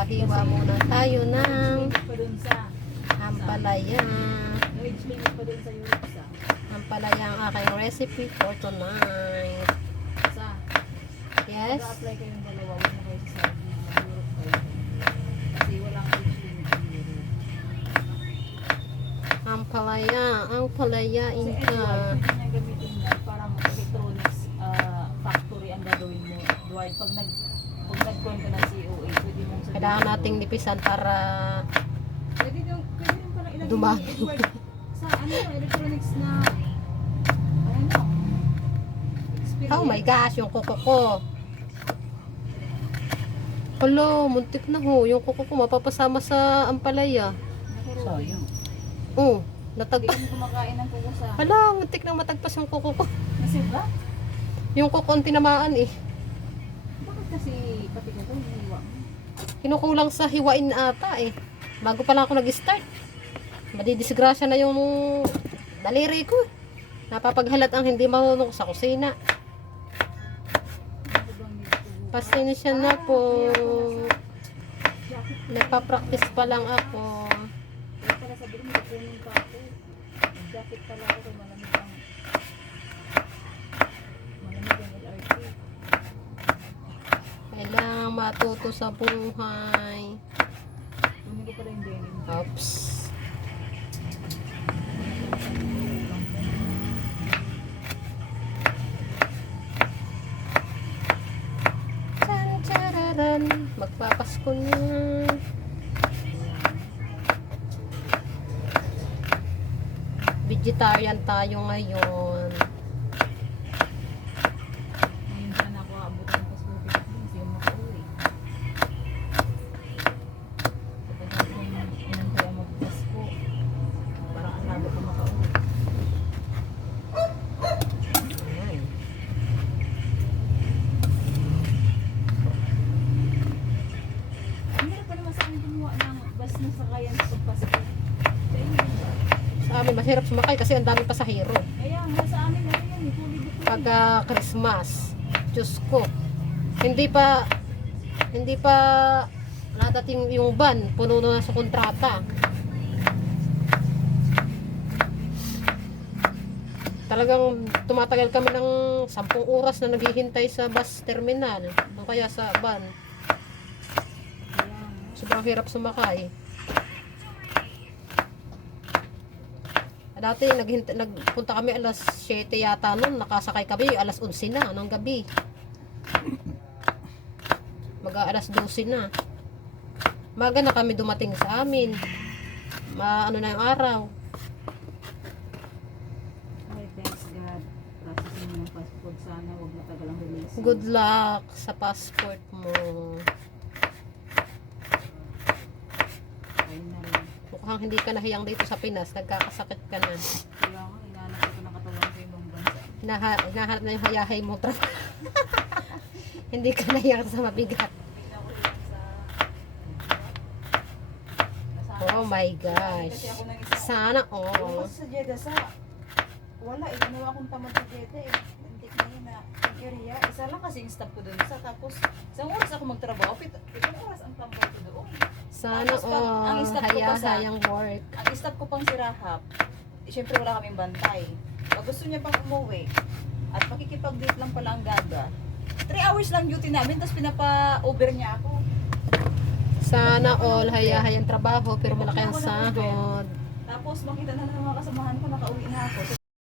Magpapahiwa muna tayo ng Pa dun sa ampalaya. age limit pa dun sa Europe sa Ampalaya ang aking recipe for tonight. sa Yes. mag-apply kayong dalawa, huwag na kayo sa Saudi, mag-Europe kayo. Kasi walang age limit sa Europe. Ampalaya, ang palayain Kasi ka. anyway, pwede niya gamitin yan, parang electronics factory ang gagawin mo. Dwight, pag nag-con ka ng COA, pwede mong sabihin Kailangan nating nipisan para pwede yung parang ilagay dumami. mo, Edward, sa electronics na ano, experience. Oh my gosh, yung kuko ko. Hala, muntik na ho. Yung kuko ko mapapasama sa ampalaya. Sayang. Oh, Hindi natagpas. kami kumakain ng kuko sa Hala, muntik nang matagpas yung kuko ko. nasibra? Yung kuko ang tinamaan eh. Bakit kasi pati ko ito, hiniwa mo? Kinukulang sa hiwain ata eh. Bago pa lang ako nag-start. Madidisgrasya na yung daliri ko. Napapaghalat ang hindi marunong sa kusina. Ano bang nito? Pasensya na po. Nagpa-practice pa lang ako. Kaya pala sabi ko, magpunin pa ako. Jacket pala ako kay malamig ang LRT. Kailangan matuto sa buhay. Kunin ko pala yung denim. Oops. Tsan-tsararan. Magpapasko na. Vegetarian tayo ngayon. Ngayon sana ako aabutan ng Pasko Philippines, yung makauwi. Kapag ako inantay ang mag-Pasko, parang ang lago ko makauwi. Ayan. Ang hirap pa naman sa akin gumawa ng bus na sakayan sa Pasko. Sa inyo ba? Sa amin, masarap sumakay kasi ang dami pasahero. Kaya nga sa amin ano yan, fully booked. Pag Christmas, Diyos ko, hindi pa nadating yung van, puno na sa kontrata. Talagang tumatagal kami ng 10 oras na naghihintay sa bus terminal, o kaya sa van. Kaya nga. Sobrang hirap sumakay. Dati nagpunta kami alas 7 yata noon, nakasakay kami alas 11 na ng gabi. Alas 12 na. Maga na kami dumating sa amin. Ano na yung araw. Ay, thanks God. Processing mo yung passport. Sana huwag matagal ang release. Good luck sa passport mo. Ayun na rin. Mukhang hindi ka nahiyang dito sa Pinas, nagkakasakit ka na. Kaya nga, inaanap ko ng katawan sa ibang bansa. Hinahanap na yung hayahay mo. Hindi ka nahiyang sa mabigat. Tingnan ko rin sa... Oh my gosh. Kasi ako nang isa. Sana Yung all. kasi sa Jeddah sa... Wala eh, ginawa akong tamad sa Jeddah eh. Lintik na yun na area. Isa lang kasi yung stop ko dun sa. Tapos, isang oras ako magtrabaho. Pitong oras ang tambay ko doon. Sana Tapos pag ang all. stop ko pa sa- Hayahayang work. Ang stop ko pang si Rahab, siyempre wala kaming bantay. Pag gusto niya pang umuwi, at makikipag-date lang pala ang gaga, 3 hours lang duty namin, tapos pinapa-over niya ako. Sana all. Hayahayang trabaho pero malaki ang sahod. Tapos makita na ng mga kasamahan ko, nakauwi na ako. So,